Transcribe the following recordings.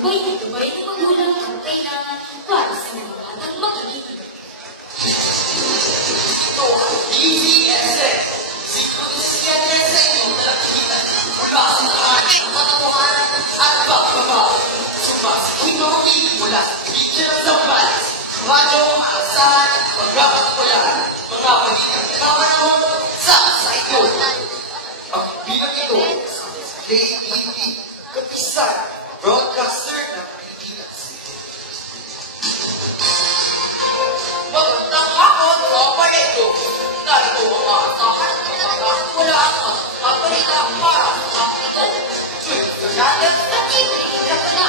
Gabay ng magulang ang kailangan para sa mga batang magaling. Ito ang DBSN. Sinunisyan sa inyong nalakitan mula sa ating katotohanan at pagbabago. Sumasikip mga pili mula sa bigyan ng balas. Radyong maasahan at pagkakatulaan. Mga balitang kamanahon sa inyo. Ang bilang ito sa KTV, kapisan, broadcaster ng Pilipinas. Magandang hapon, Kapareto! Narito ang maasahan at pagkakatulaan at mabalita para sa ito. Jules Fernandez At ibigay ka na,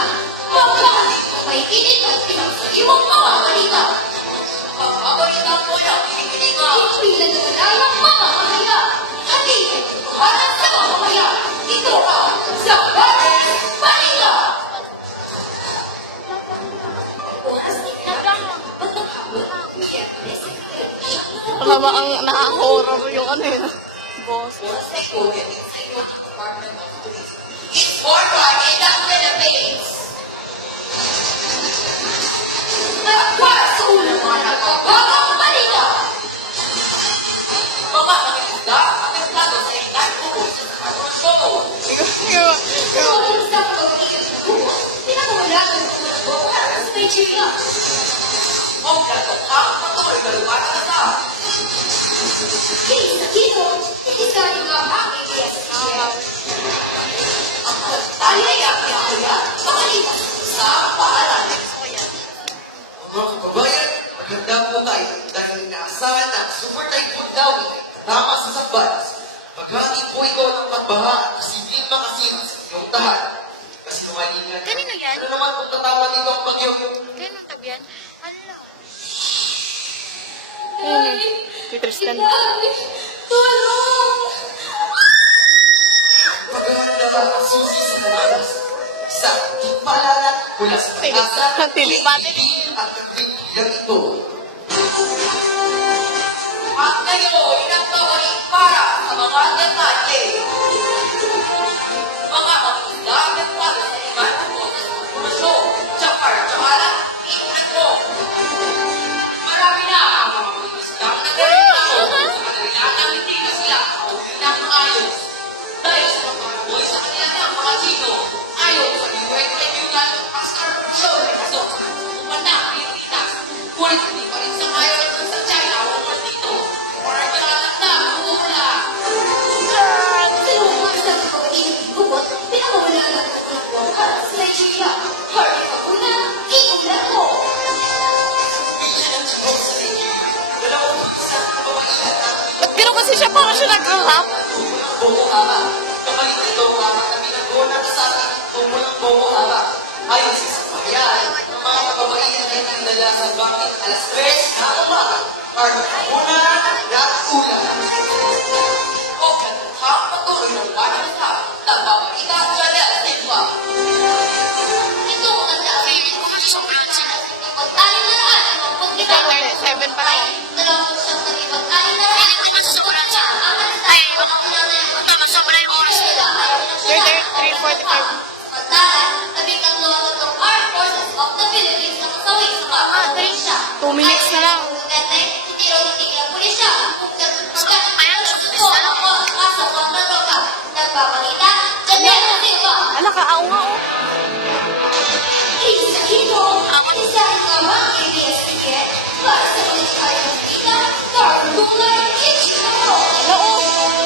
magbahalik may init at pinagsagiwang mga balita. ang mabalita mo ang pinipilingan. Ipilan na ng mga mamaya. Hati, para sa mamaya. Ito ang sa Brothers Balita. Oras ni Kailangan, batang hapon, Miyerkules, Wala ba ang nakaka-horror yung ano yun? Boss. Oras na ito, yatin sa inyo ng Department of Police. It's more crime in the Philippines! at para sa unang mga nagbabagang balita. Mga nangitinda, apektado sa ilan bukod sa Carter Show. Tulad sa pag-iit ng buhok, pinakawala ng mga buhok sa Nigeria. Ang gatong patuloy na lumatas na. Kini sa kino, isa nga ang ABS-CBN. Ang talaya kaya sa balita sa pahalan. Mga kababayan, maganda po tayo dahil inaasahan na Super Typhoon Dawi tama sa Zambales. Maghati po ikaw ng pagbaha at posibleng makasira sa inyong tahanan. Kasi kumalingan. Kanino yan? Ano naman kung tatawa dito ang bagyo? Kaya nang tabihan? Ano? Ayun eh. Si Tristan. Maganda ang susi sa buhay. Sa maalala mula sa pag-asa, Tilipati. ang nagbibilang ito. At ngayon, inagpabalik para sa mga detalye. Mga kapitlagan para sa iban ng boses ng kurasyon, tsakar, tsakaran, ikinatro. Marami na ang mga pulislang nagreklamo sa kanilang na hindi na sila kauwi ng maayos. Dahil sa pagkaroon sa kanilang mga sino, ayon sa UN Tribunal, ang korupsyon ay kaso sa kasukupan na Pilipinas. Ngunit hindi pa rin sangayon sa China o dito. Para kailangan na mumula. Silungan sa pag-iit ng buhok, pinakawala ng mga buhok sa Nigeria. Hardy ka una, iulan mo. Ba't gano'n kasi siya parang siya nag-rap? Bobo Haba. Kapalik nito habang na pinag-uunang sa atin umulang Bobo Haba. Ayon sa sasakyan, ang mga kababaihan ay nagdala sa bakit alas 3 na umaga. Para una at ulan. O kanang patuloy ng wanan sa nagbabalita Janelle Silva. Ito ang dami ng mga sobrang pagtalinaan ng pagkita. 37 pa lang. Dalawang siyang naging pagtalinaan ang sobrang sa Ay, ito masobra yung oras nila. 3:45. Pantalan, labing tatlo ang tatlong Armed Forces of the Philippines na kasawi sa mga pulisya. 2 minutes na lang. Hindi raw titigil ang pulisya. Pagkakataon sa ito ang mga kaso kontra droga. Nagpapalita, Janelle Silva. Ala, kaaw nga oh. Isa Hino, isa lamang ABS-CBN para sa politikayan ng kita, Cartulay Ichino. Oo.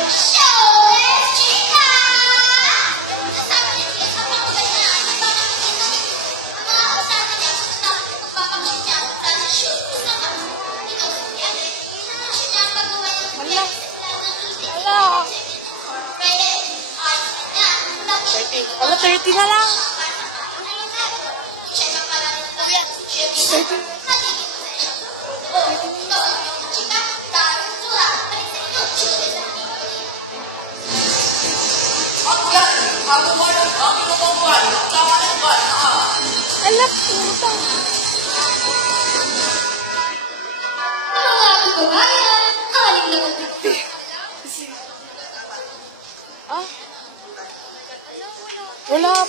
Show is Chika! Kasama niya siya sa pangkaganda at pangkaganda. Ang mga kasama niya sa kasama ng pagpapakita sa show sa mga. Ito si Ate. Siya ang magawa ng Wala. Wala. Wala. 30. Wala, 30 na lang. 30. At yan, kagawa ng ang inutubuan ng tawanan ba na Ala, puta. Mga kababayan, aling na Ah? Wala pa.